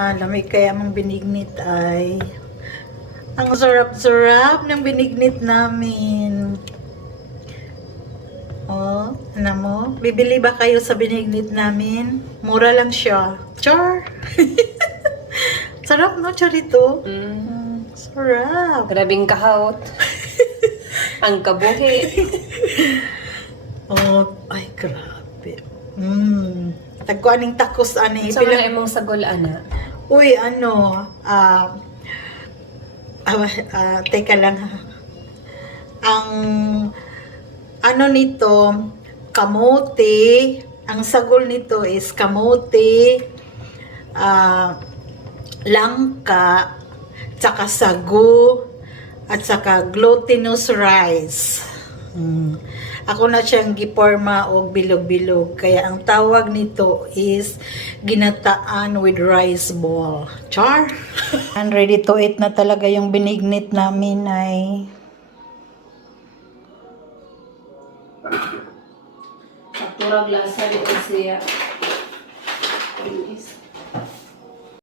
Lamig kaya mong binignit ay ang sarap-sarap ng binignit namin. Oh, ano mo? Bibili ba kayo sa binignit namin? Mura lang siya. Char! Sarap no, charito? Sarap. Grabing kahawt. Ang kabuhi. Oh, ay grabe. Tagkuaning takos ani. Sa mga imong sagol, ana. Uy, teka lang ha. Ang ano nito, kamote. Ang sagol nito is kamote, langka, tsaka sagu, at saka glutinous rice. Ako na siyang giporma og bilog-bilog. Kaya ang tawag nito is ginataan with rice ball. Char! And ready to eat na talaga yung binignit namin ay Turag lasa dito siya. Inis.